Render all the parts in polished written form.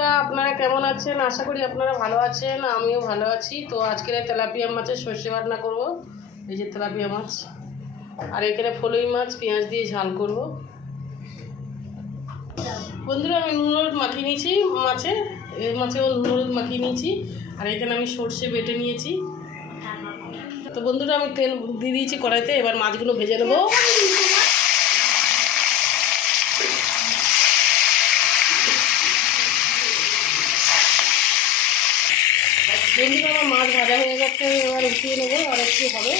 আপনারা কেমন আছেন? আশা করি আপনারা ভালো আছেন, আমিও ভালো আছি। তো আজকের তেলাপিয়া মাছের সর্ষে বাটনা করব। এই যে তেলাপিয়া মাছ, আর এখানে ফলুই মাছ পেঁয়াজ দিয়ে ঝাল করব। বন্ধুরা, আমি নুন হলুদ মাখিয়ে নিয়েছি মাছেও নুন হলুদ মাখিয়ে নিয়েছি। আর এখানে আমি সর্ষে বেটে নিয়েছি। তো বন্ধুরা, আমি তেল দিয়ে দিয়েছি কড়াইতে। এবার মাছগুলো ভেজে নেবো। বন্ধুরা, আমার মাছ ভাজা হয়ে গেছে। এবার উঠিয়ে নেবো, আর একটু হবে।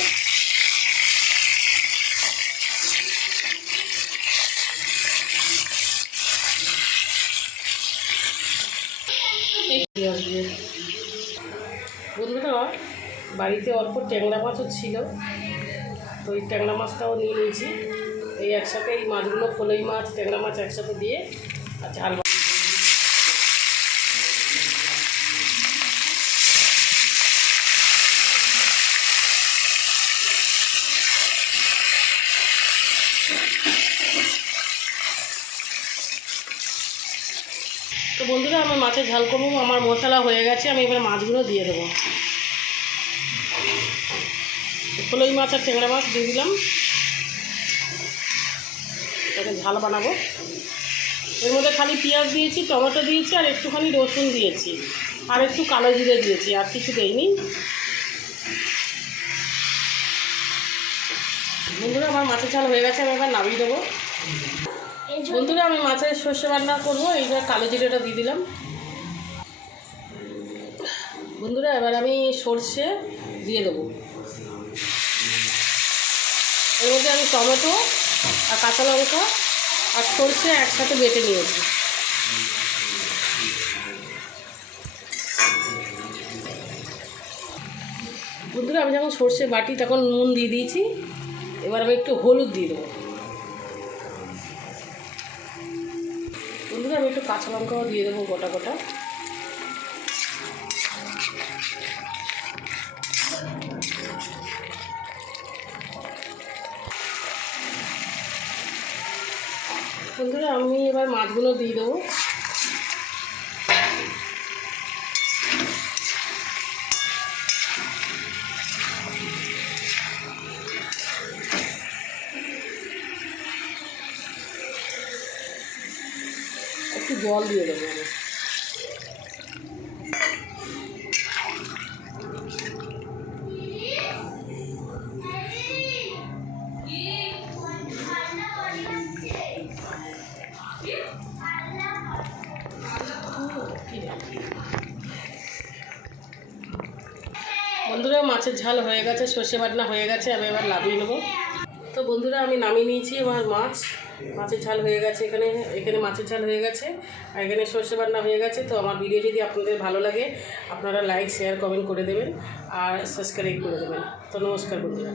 বন্ধুরা, বাড়িতে অল্প ট্যাংরা মাছও ছিল, তো এই ট্যাংরা মাছটাও নিয়ে নিয়েছি। এই একসাথে এই মাছগুলো, ফলই মাছ ট্যাংরা মাছ একসাথে দিয়ে আর ঝাল। তো বন্ধুরা, আমার মাছের ঝাল করবো। আমার মশলা হয়ে গেছে, আমি এবার মাছগুলো দিয়ে দেবো। ফলই মাছ আর ট্যাংরা মাছ দিয়ে দিলাম। এটাকে ঝাল বানাবো। এর মধ্যে খালি পেঁয়াজ দিয়েছি, টমেটো দিয়েছি, আর একটুখানি রসুন দিয়েছি, আর একটু কালো জিরে দিয়েছি, আর কিছু দেইনি। বন্ধুরা, আমার মাছের ঝাল হয়ে গেছে, আমি এবার নামিয়ে দেবো। বন্ধুরা, আমি মাছের সর্ষে রান্না করবো। এই যে কালো জিরেটা দিয়ে দিলাম। বন্ধুরা, এবার আমি সর্ষে দিয়ে দেবো। এর মধ্যে আমি টমেটো আর কাঁচা লঙ্কা আর সর্ষে একসাথে বেটে নিয়েছি। বন্ধুরা, আমি যখন সর্ষে বাটি তখন নুন দিয়ে দিয়েছি। এবার আমি একটু হলুদ দিয়ে দেবো। বন্ধুরা, আমি একটু কাঁচা লঙ্কাও দিয়ে দেবো গোটা গোটা। বন্ধুরা, আমি এবার মাছগুলো দিয়ে দেবো। একটু জল দিয়ে দেবো আমি। বন্ধুরা, মাছের ঝাল হয়ে গেছে, সর্ষে বাটনা হয়ে গেছে। আমি এবার নামিয়ে নেবো। তো বন্ধুরা, আমি নামিয়ে নিয়েছি। আমার মাছের ঝাল হয়ে গেছে। এখানে মাছের ঝাল হয়ে গেছে, আর এখানে সর্ষে বাটনা হয়ে গেছে। তো আমার ভিডিও যদি আপনাদের ভালো লাগে, আপনারা লাইক শেয়ার কমেন্ট করে দেবেন, আর সাবস্ক্রাইব করে দেবেন। তো নমস্কার বন্ধুরা।